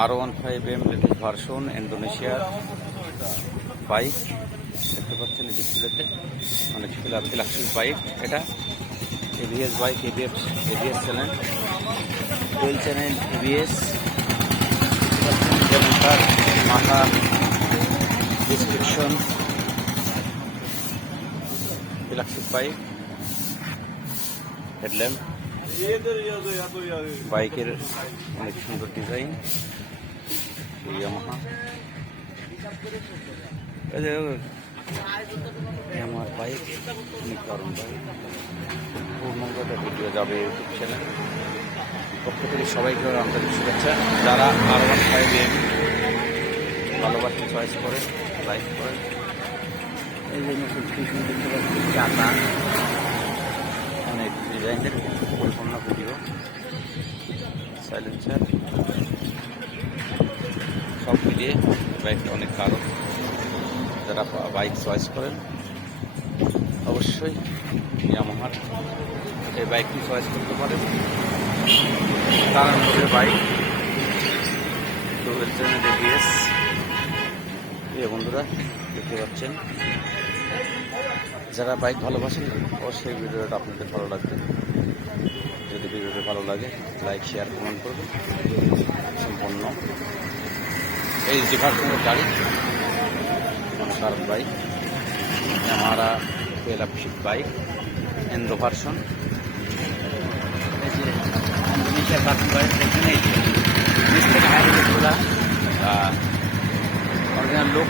R one five M latest version ইন্দোনেশিয়ার bike দেখতে পাচ্ছেন ডিসপ্লেতে অনেক ফিলাক্সিস বাইক এটা। ABS bike ABS ABS channel dual channel ABS মাথা ডিসক্রিপশন ফিলাক্সিস বাইক হেডল্যাম্প বাইকের অনেক সুন্দর ডিজাইন ইয়ামাহা। আমার বাইক অনেক দারুণ বাইক পূর্ণাঙ্গতা ভিডিও যাবে ইউটিউব চ্যানেল পক্ষ থেকে সবাইকে আন্তরিক শুভেচ্ছা। যারা আর ওয়ান ফাইভ এম ভালোবাসতে চয়েস করে লাইক করে। এই যে নতুন কিছু দেখতে অনেক ডিজাইনের পরিপূর্ণ ভিডিও সাইলেন্সার মিলিয়ে বাইকটা অনেক কারও যারা বাইক চয়েস করেন, অবশ্যই ইয়ামাহার এই বাইকটি চয়েস করতে পারেন। তার মধ্যে বাইক বন্ধুরা, দেখতে পাচ্ছেন। যারা বাইক ভালোবাসেন, অবশ্যই ভিডিওটা আপনাদের ভালো লাগবে। যদি ভিডিওটা ভালো লাগে লাইক শেয়ার কমেন্ট করবেন। এই જ গাড়ি। ગાડી મુશારફભાઈ বাইক પહેલા ભાઈ એન્ડો বাইক ইন্ডোনেশিয়ার বাথরুমবাড়ির অরিজিনাল লোক।